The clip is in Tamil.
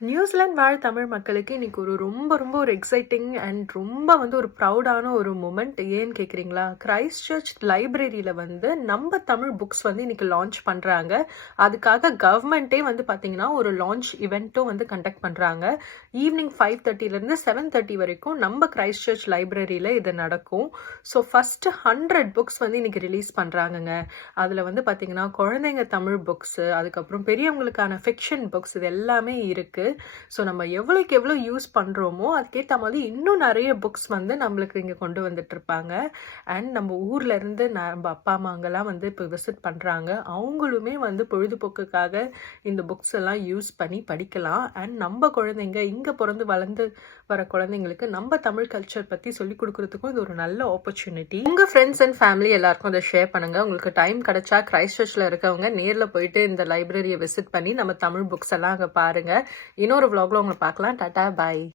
நியூசிலாந்து வாழ் தமிழ் மக்களுக்கு இன்னைக்கு ரொம்ப ஒரு எக்ஸைட்டிங் அண்ட் ரொம்ப ஒரு ப்ரௌடான ஒரு மூமெண்ட். ஏன்னு கேட்குறீங்களா? கிரைஸ்ட் சர்ச் லைப்ரரியில நம்ம தமிழ் புக்ஸ் இன்னைக்கு லான்ச் பண்றாங்க. அதுக்காக கவர்மெண்ட்டே பார்த்தீங்கன்னா ஒரு லான்ச் இவெண்ட்டும் கண்டக்ட் பண்றாங்க. ஈவினிங் 5:30லேருந்து 7:30 வரைக்கும் நம்ம கிரைஸ்ட் சர்ச் லைப்ரரியில இது நடக்கும். ஸோ ஃபர்ஸ்ட் 100 புக்ஸ் இன்னைக்கு ரிலீஸ் பண்றாங்கங்க. அதுல பார்த்தீங்கன்னா குழந்தைங்க தமிழ் புக்ஸ், அதுக்கப்புறம் பெரியவங்களுக்கான ஃபிக்ஷன் புக்ஸ், இது எல்லாமே இருக்கு. ஸோ நம்ம எவ்வளோக்கு எவ்வளோ யூஸ் பண்ணுறோமோ அதுக்கேற்ற மாதிரி இன்னும் நிறைய புக்ஸ் நம்மளுக்கு இங்கே கொண்டு வந்துட்டு இருப்பாங்க. அண்ட் நம்ம ஊர்ல இருந்து நம்ம அப்பா அம்மாங்கெல்லாம் இப்போ விசிட் பண்ணுறாங்க. அவங்களுமே பொழுதுபோக்குக்காக இந்த புக்ஸ் எல்லாம் யூஸ் பண்ணி படிக்கலாம். அண்ட் நம்ம குழந்தைங்க இங்கே பிறந்து வளர்ந்து வர குழந்தைங்களுக்கு நம்ம தமிழ் கல்ச்சர் பற்றி சொல்லி கொடுக்கறதுக்கும் இது ஒரு நல்ல ஆப்பர்ச்சுனிட்டி. உங்கள் ஃப்ரெண்ட்ஸ் அண்ட் ஃபேமிலி எல்லாருக்கும் அதை ஷேர் பண்ணுங்க. உங்களுக்கு டைம் கிடைச்சா கிரைஸ்ட் சர்ச்சில் இருக்கவங்க நேரில் போயிட்டு இந்த லைப்ரரியை விசிட் பண்ணி நம்ம தமிழ் புக்ஸ் எல்லாம் அங்கே பாருங்க. இன்னொரு vlogல உங்களை பார்க்கலாம். டாடா பாய்.